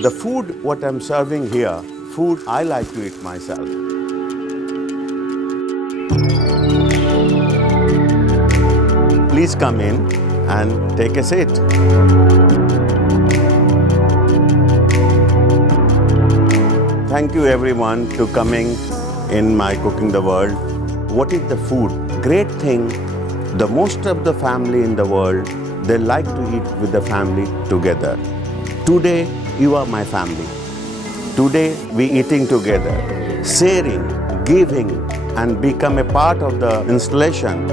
The food what I'm serving here, food I like to eat myself. Please come in and take a seat. Thank you everyone to coming in my Cooking the World. What is the food? Great thing, the most of the family in the world, they like to eat with the family together. Today, you are my family. Today, we eating together, sharing, giving, and become a part of the installation.